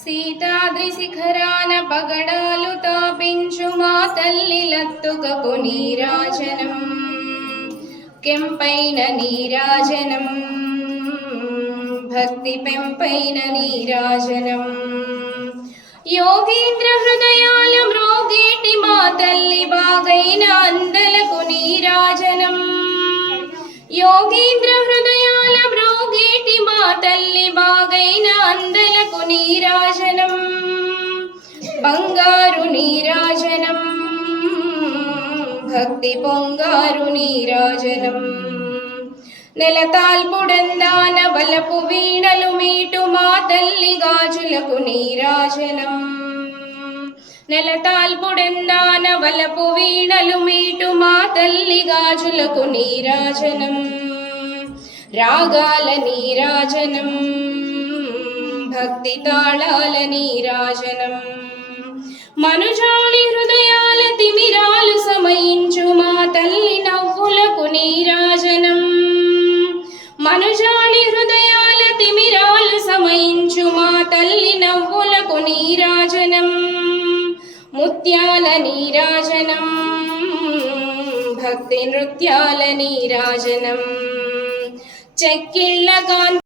సీతాద్రి శిఖరాన పగడాలు తాపించు మా తల్లి లత్తుకకు నీరాజనం, కెంపైన నీరాజనం, భక్తి పెంపైన నీరాజనం. యోగీంద్ర హృదయాల మ్రోగేటి మా తల్లి బాగైన అందలకు నీరాజనం. యోగీంద్ర హృదయాల మ్రోగేటి మా తల్లి బాగైన అందలకు నీరాజనం. బంగారు నీరాజనం, భక్తి పొంగారు నీరాజనం. నెలతాల్పుడందాన వలపు వీణలు మీటు మా తల్లి గాజులకు నీరాజనం. నెలతాల్పుడందాన వలపు వీణలు మీటు మా తల్లి గాజులకు నీరాజనం. రాగాల నీరాజనం, భక్తి తాళాల నీరాజనం. మనుజాలి హృదయాల తిమిరాలు సమయించు మా తల్లి నవ్వులకు నీరాజనం. మనుజాలి హృదయాల తిమిరాలు సమయించు మా తల్లి నవ్వులకు నీరాజనం. ముత్యాల నీరాజనం, భక్తి నృత్యాల నీరాజనం. చెక్కిళ్ళ